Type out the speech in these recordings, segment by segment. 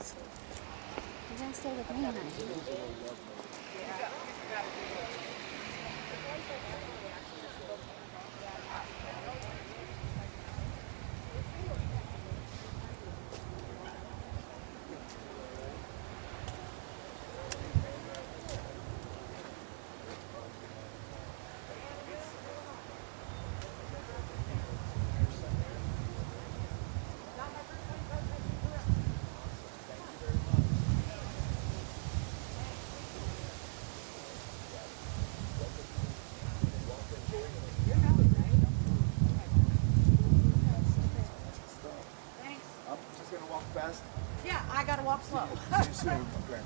is. You're gonna stay with me tonight. I'm just gonna walk fast. Yeah, I gotta walk slow. See you soon. Okay.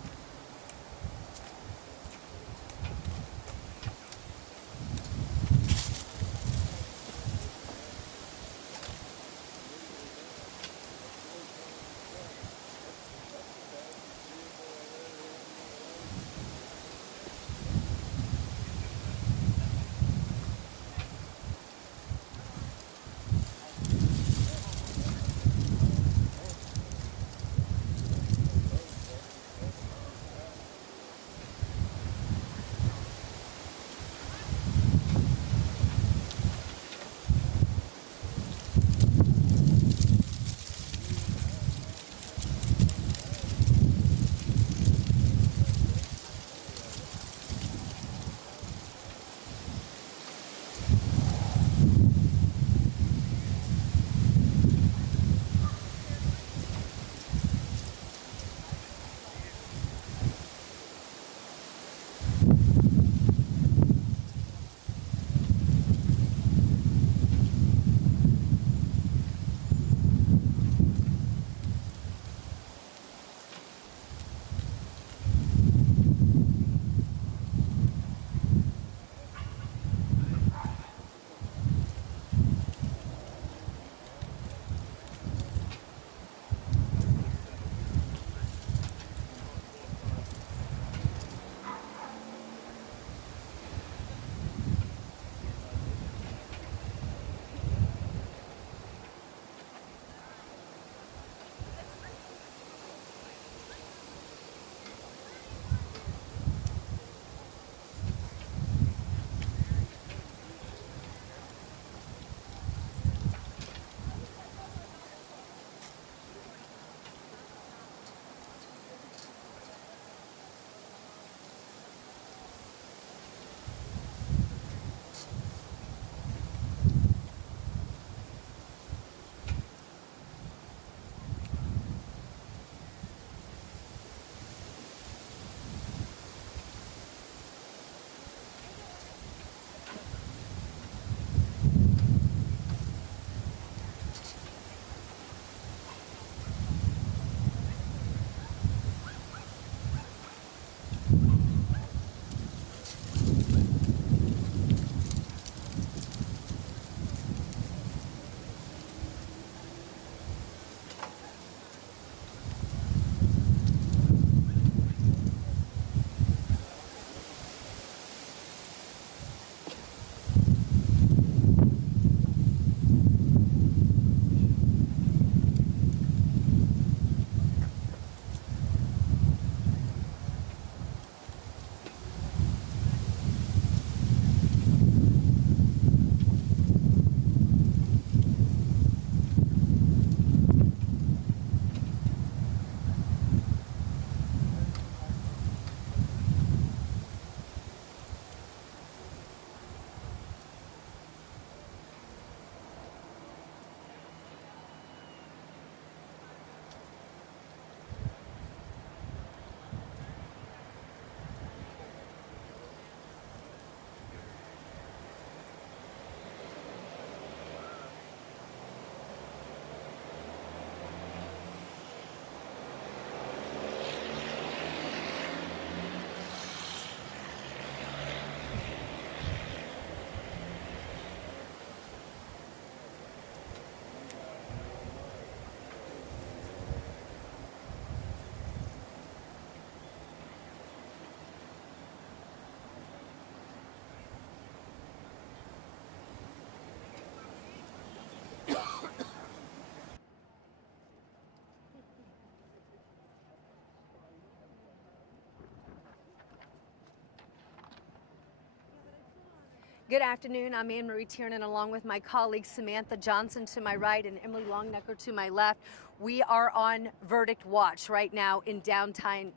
Good afternoon. I'm Anne Marie Tiernan along with my colleague Samantha Johnson to my right and Emily Longnecker to my left. We are on verdict watch right now in downtown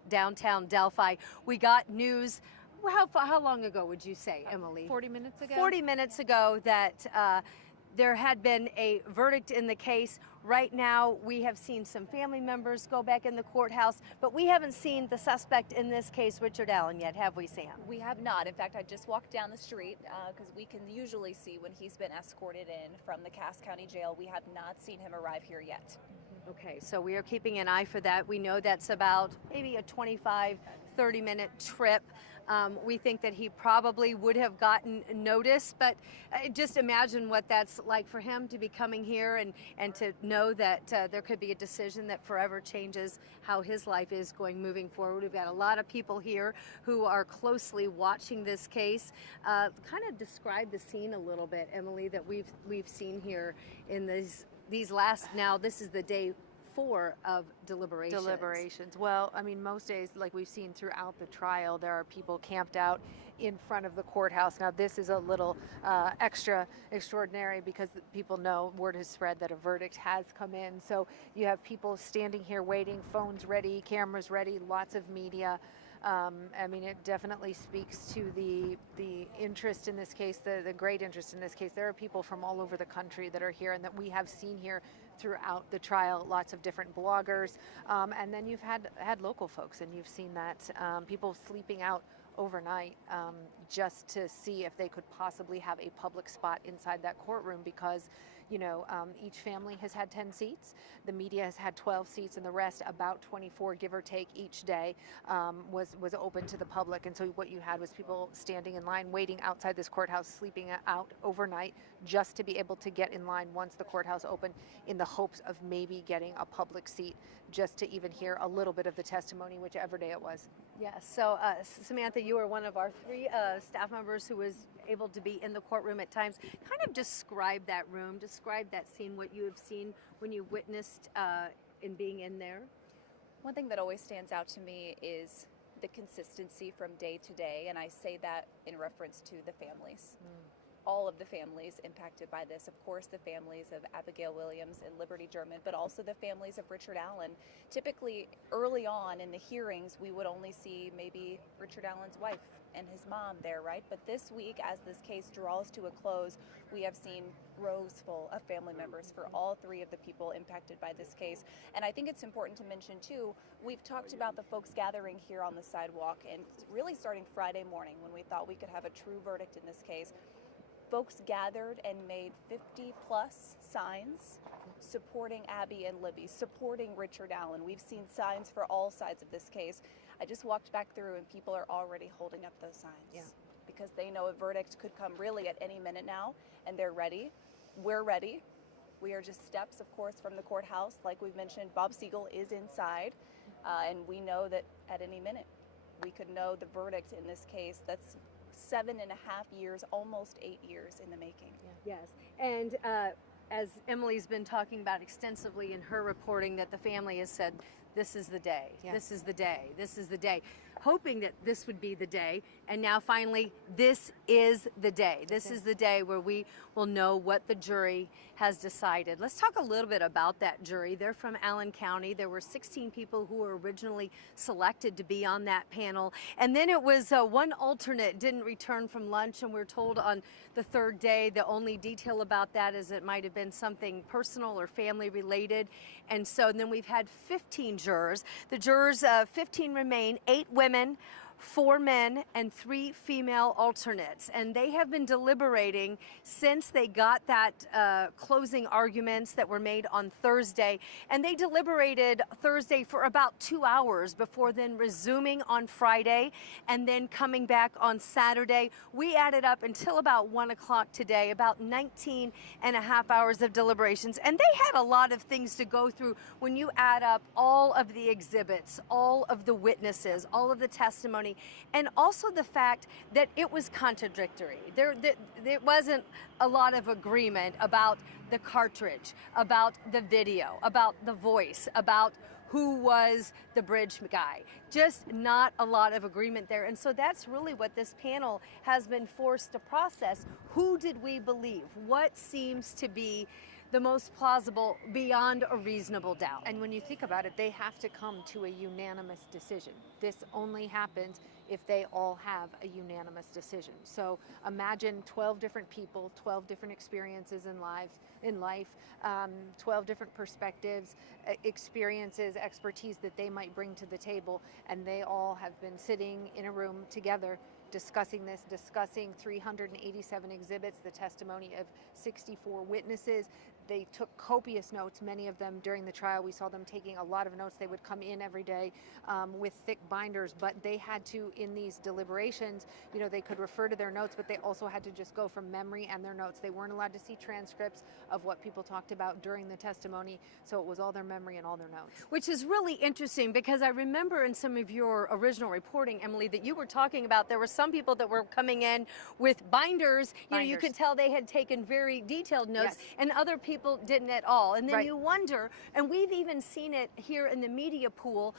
Delphi. We got news. How long ago would you say, Emily? 40 minutes ago. 40 minutes ago that there had been a verdict in the case. Right now, we have seen some family members go back in the courthouse, but we haven't seen the suspect in this case, Richard Allen, yet, have we, Sam? We have not. In fact, I just walked down the street because we can usually see when he's been escorted in from the Cass County Jail. We have not seen him arrive here yet. Okay, so we are keeping an eye for that. We know that's about maybe a 25, 30-minute trip. We think that he probably would have gotten notice, but just imagine what that's like for him to be coming here and to know that there could be a decision that forever changes how his life is going moving forward. We've got a lot of people here who are closely watching this case. Kind of describe the scene a little bit, Emily, that we've seen here in these last, now this is the day 4 of deliberations. Well, I mean, most days, like we've seen throughout the trial, there are people camped out in front of the courthouse. Now, this is a little extra extraordinary because people know, word has spread that a verdict has come in. So you have people standing here waiting, phones ready, cameras ready, lots of media. I mean, it definitely speaks to the interest in this case, the great interest in this case. There are people from all over the country that are here and that we have seen here throughout the trial, lots of different bloggers. And then you've had local folks, and you've seen that people sleeping out overnight just to see if they could possibly have a public spot inside that courtroom because, you know, each family has had 10 seats. The media has had 12 seats, and the rest, about 24, give or take, each day was open to the public. And so what you had was people standing in line, waiting outside this courthouse, sleeping out overnight, just to be able to get in line once the courthouse opened, in the hopes of maybe getting a public seat, just to even hear a little bit of the testimony, whichever day it was. Yes. So, Samantha, you are one of our 3 staff members who was able to be in the courtroom at times. Kind of describe that room, describe that scene, what you have seen when you witnessed in being in there. One thing that always stands out to me is the consistency from day to day, and I say that in reference to the families. All of the families impacted by this. Of course, the families of Abigail Williams and Liberty German, but also the families of Richard Allen. Typically, early on in the hearings, we would only see maybe Richard Allen's wife and his mom there, right? But this week, as this case draws to a close, we have seen rows full of family members for all 3 of the people impacted by this case. And I think it's important to mention, too, we've talked about the folks gathering here on the sidewalk, and really starting Friday morning when we thought we could have a true verdict in this case. Folks gathered and made 50-plus signs supporting Abby and Libby, supporting Richard Allen. We've seen signs for all sides of this case. I just walked back through, and people are already holding up those signs because they know a verdict could come really at any minute now, and they're ready. We're ready. We are just steps, of course, from the courthouse. Like we've mentioned, Bob Siegel is inside, and we know that at any minute we could know the verdict in this case. That's 7.5 years, almost 8 years in the making. Yes, and as Emily's been talking about extensively in her reporting, that the family has said, this is the day, this is the day, this is the day, hoping that this would be the day, and now finally, this is the day. This is the day where we will know what the jury has decided. Let's talk a little bit about that jury. They're from Allen County. There were 16 people who were originally selected to be on that panel, and then it was one alternate didn't return from lunch, and we're told on the 3rd day the only detail about that is it might have been something personal or family related. And so then we've had 15 jurors. The jurors, 15 remain, 8 women, 4 men, and 3 female alternates. And they have been deliberating since they got that closing arguments that were made on Thursday. And they deliberated Thursday for about 2 hours before then resuming on Friday and then coming back on Saturday. We added up until about 1 o'clock today, about 19 and a half hours of deliberations. And they had a lot of things to go through when you add up all of the exhibits, all of the witnesses, all of the testimony testimony, and also the fact that it was contradictory. There wasn't a lot of agreement about the cartridge, about the video, about the voice, about who was the bridge guy. Just not a lot of agreement there. And so that's really what this panel has been forced to process. Who did we believe? What seems to be the most plausible beyond a reasonable doubt? And when you think about it, they have to come to a unanimous decision. This only happens if they all have a unanimous decision. So imagine 12 different people, 12 different experiences in life, 12 different perspectives, experiences, expertise that they might bring to the table, and they all have been sitting in a room together discussing this, discussing 387 exhibits, the testimony of 64 witnesses. They took copious notes, many of them during the trial. We saw them taking a lot of notes. They would come in every day with thick binders, but they had to, in these deliberations, they could refer to their notes, but they also had to just go from memory and their notes. They weren't allowed to see transcripts of what people talked about during the testimony, so it was all their memory and all their notes. Which is really interesting, because I remember in some of your original reporting, Emily, that you were talking about there were some people that were coming in with binders. You could tell they had taken very detailed notes, yes, and other people didn't at all. And then you wonder, and we've even seen it here in the media pool,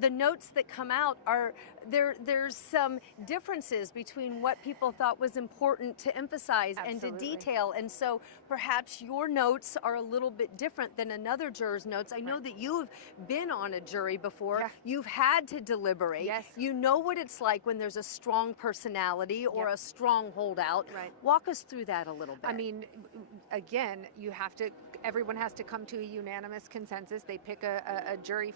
the notes that come out are, there's some differences between what people thought was important to emphasize and to detail. And so perhaps your notes are a little bit different than another juror's notes. I know that you've been on a jury before. Yeah. You've had to deliberate. Yes. You know what it's like when there's a strong personality or a strong holdout. Right. Walk us through that a little bit. I mean, again, everyone has to come to a unanimous consensus. They pick a jury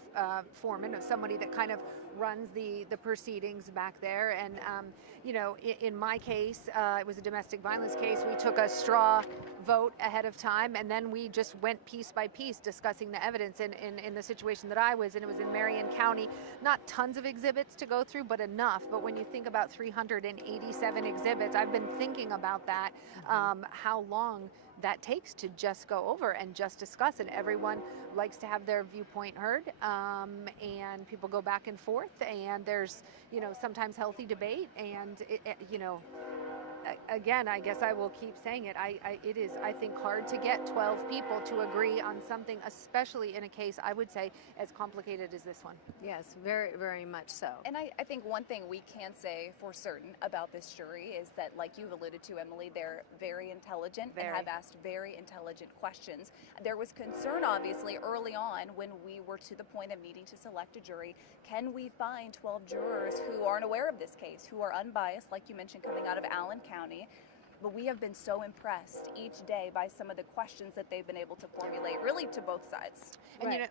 foreman, somebody that kind of runs the proceedings back there. And, in my case, it was a domestic violence case. We took a straw vote ahead of time, and then we just went piece by piece discussing the evidence. In the situation that I was in, it was in Marion County. Not tons of exhibits to go through, but enough. But when you think about 387 exhibits, I've been thinking about that, how long that takes to just go over and just discuss, and everyone likes to have their viewpoint heard, and people go back and forth, and there's sometimes healthy debate, and again, I guess I will keep saying it. It is, I think, hard to get 12 people to agree on something, especially in a case, I would say, as complicated as this one. Yes, very, very much so. And I think one thing we can say for certain about this jury is that, like you've alluded to, Emily, they're very intelligent and have asked very intelligent questions. There was concern, obviously, early on when we were to the point of needing to select a jury. Can we find 12 jurors who aren't aware of this case, who are unbiased, like you mentioned, coming out of Allen County? But we have been so impressed each day by some of the questions that they've been able to formulate, really to both sides. And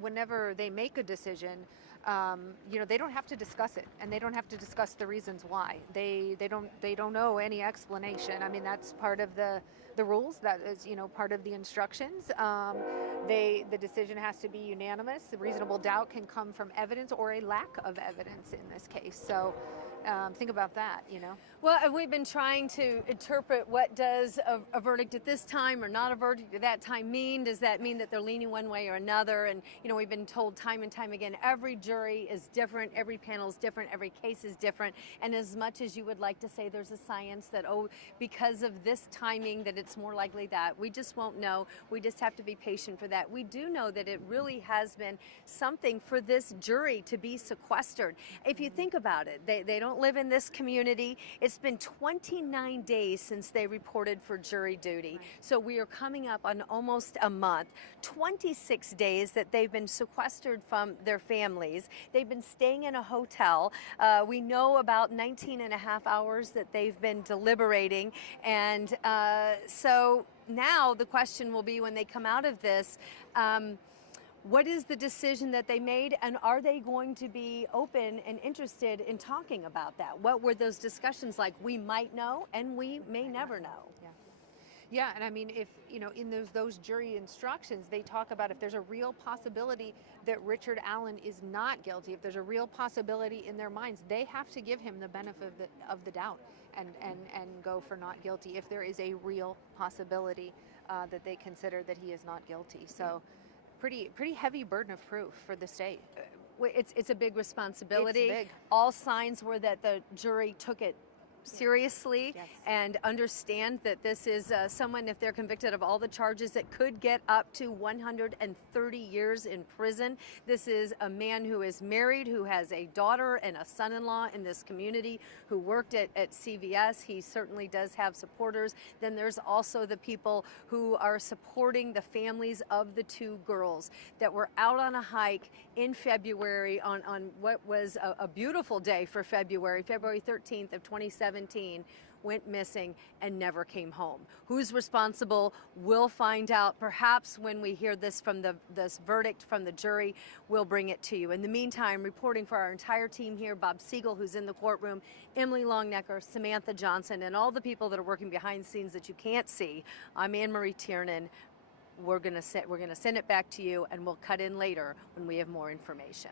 whenever they make a decision, they don't have to discuss it, and they don't have to discuss the reasons why. They don't know any explanation. I mean, that's part of the rules. That is part of the instructions. The decision has to be unanimous. The reasonable doubt can come from evidence or a lack of evidence in this case. So. Think about that, Well, we've been trying to interpret what does a verdict at this time or not a verdict at that time mean. Does that mean that they're leaning one way or another? And, we've been told time and time again, every jury is different, every panel is different, every case is different. And as much as you would like to say there's a science that, because of this timing that it's more likely that, we just won't know. We just have to be patient for that. We do know that it really has been something for this jury to be sequestered. If you think about it, they don't live in this community. It's been 29 days since they reported for jury duty. Right. So we are coming up on almost a month. 26 days that they've been sequestered from their families. They've been staying in a hotel. We know about 19 and a half hours that they've been deliberating. And so now the question will be, when they come out of this, what is the decision that they made, and are they going to be open and interested in talking about that? What were those discussions like? We might know, and we may never know. Yeah, and I mean, if, in those jury instructions, they talk about if there's a real possibility that Richard Allen is not guilty, if there's a real possibility in their minds, they have to give him the benefit of the doubt and go for not guilty if there is a real possibility that they consider that he is not guilty. So. Pretty heavy burden of proof for the state. It's a big responsibility. It's big. All signs were that the jury took it seriously Yes. and understand that this is someone, if they're convicted of all the charges, that could get up to 130 years in prison. This is a man who is married, who has a daughter and a son-in-law in this community, who worked at CVS. He certainly does have supporters. Then there's also the people who are supporting the families of the two girls that were out on a hike in February on what was a beautiful day for February 13th of 2017, went missing and never came home. Who's responsible? We'll find out. Perhaps when we hear this verdict from the jury, we'll bring it to you. In the meantime, reporting for our entire team here, Bob Siegel, who's in the courtroom, Emily Longnecker, Samantha Johnson, and all the people that are working behind the scenes that you can't see. I'm Anne Marie Tiernan. We're gonna send it back to you, and we'll cut in later when we have more information.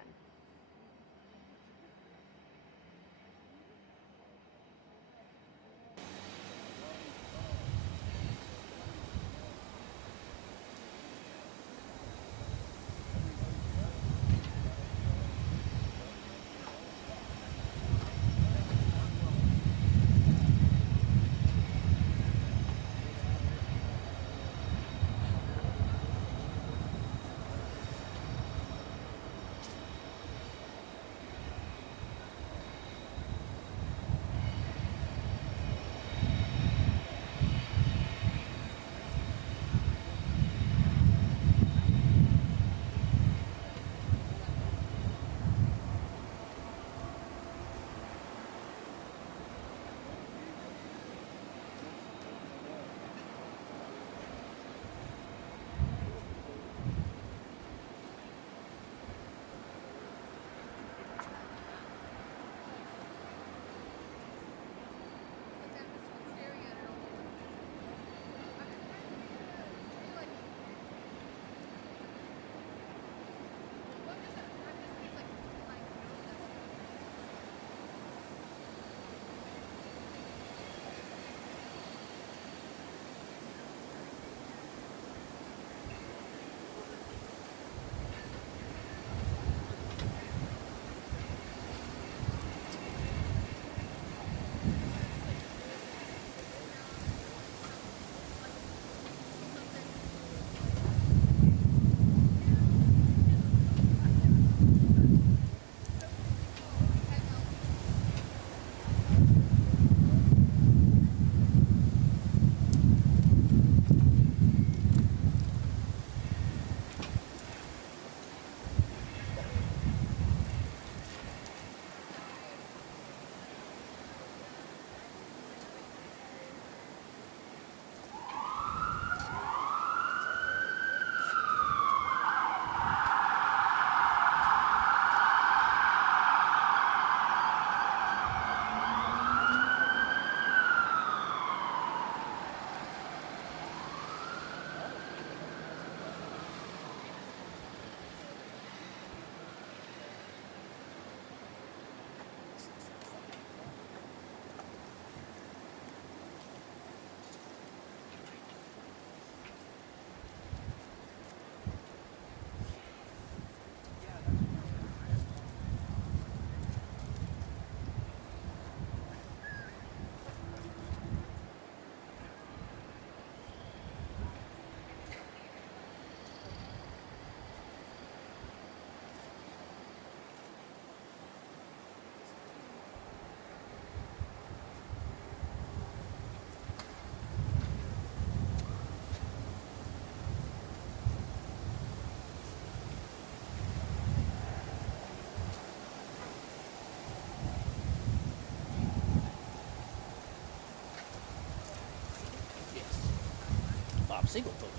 Siegel booth.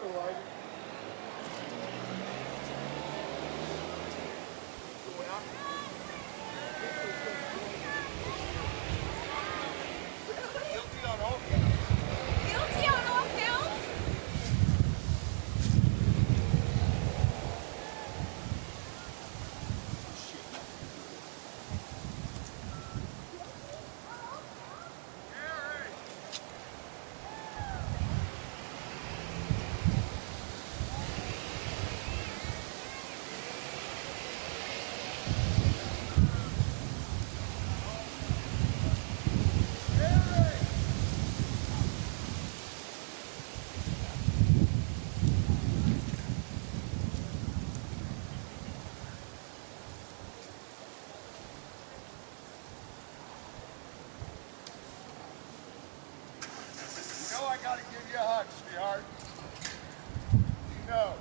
Guilty on all counts. Guilty on all counts? You know I gotta give you a hug, sweetheart. You know.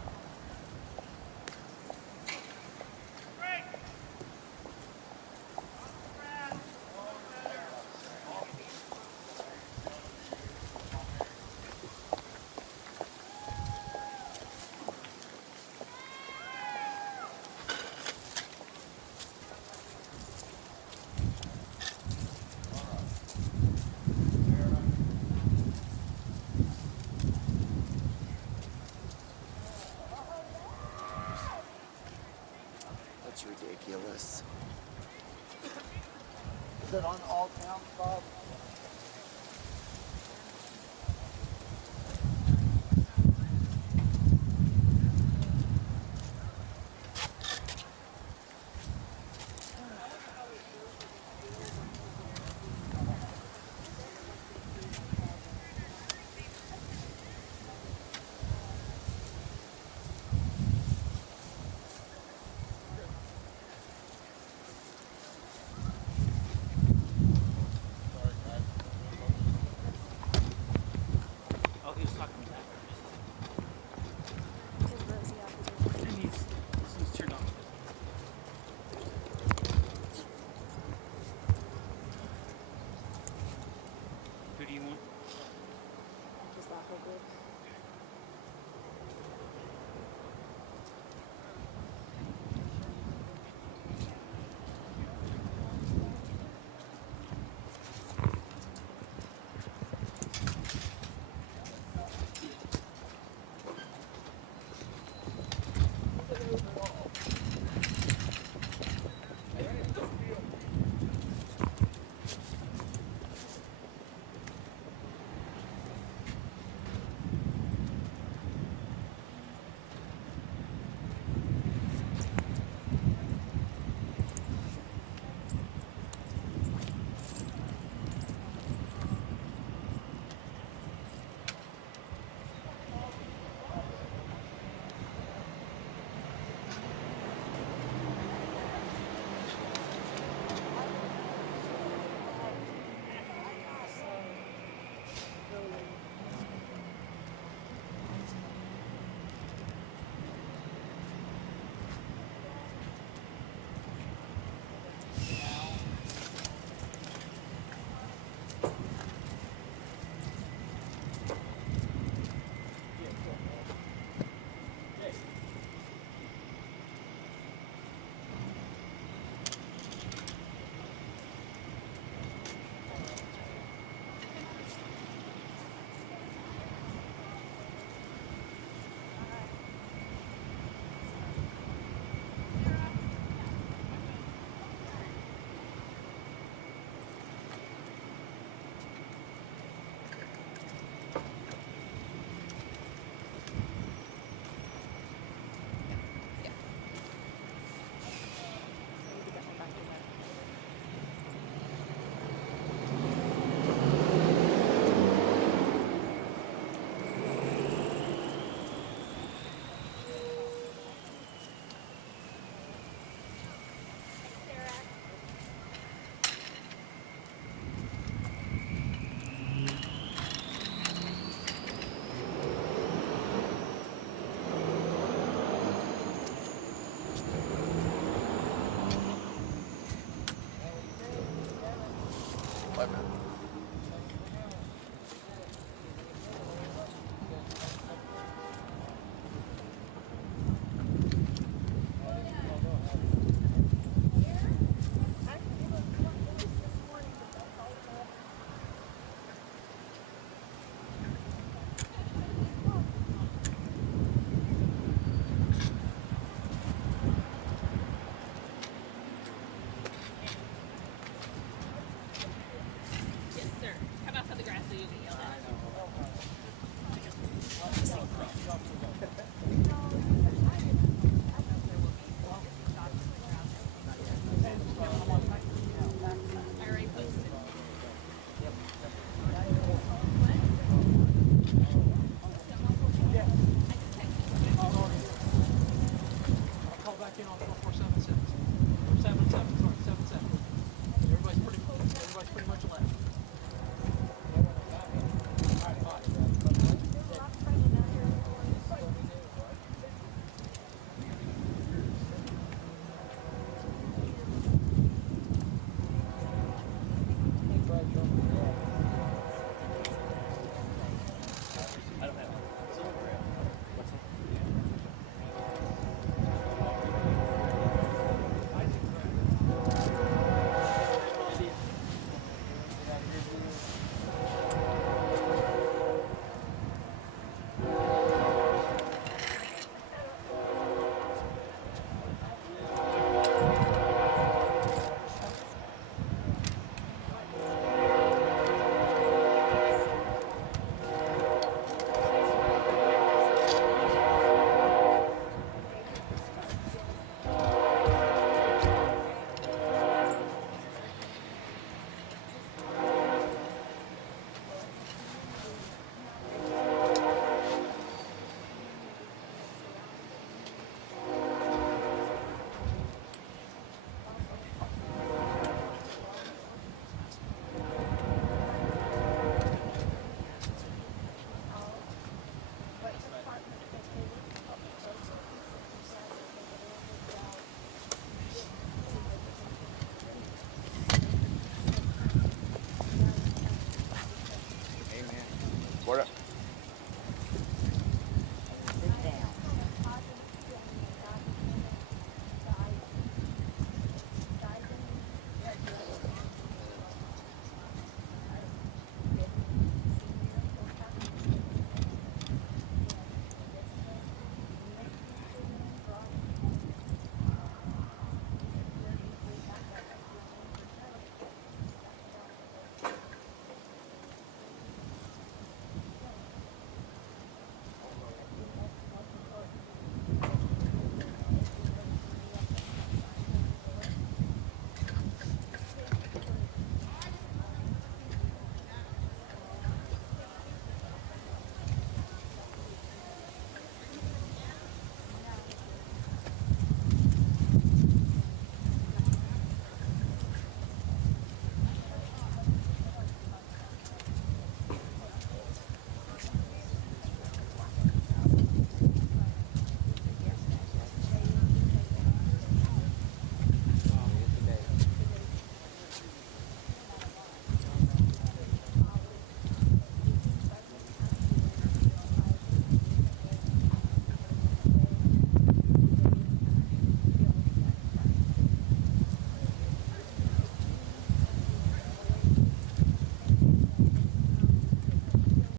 That's ridiculous. Is it on all counts, Bob?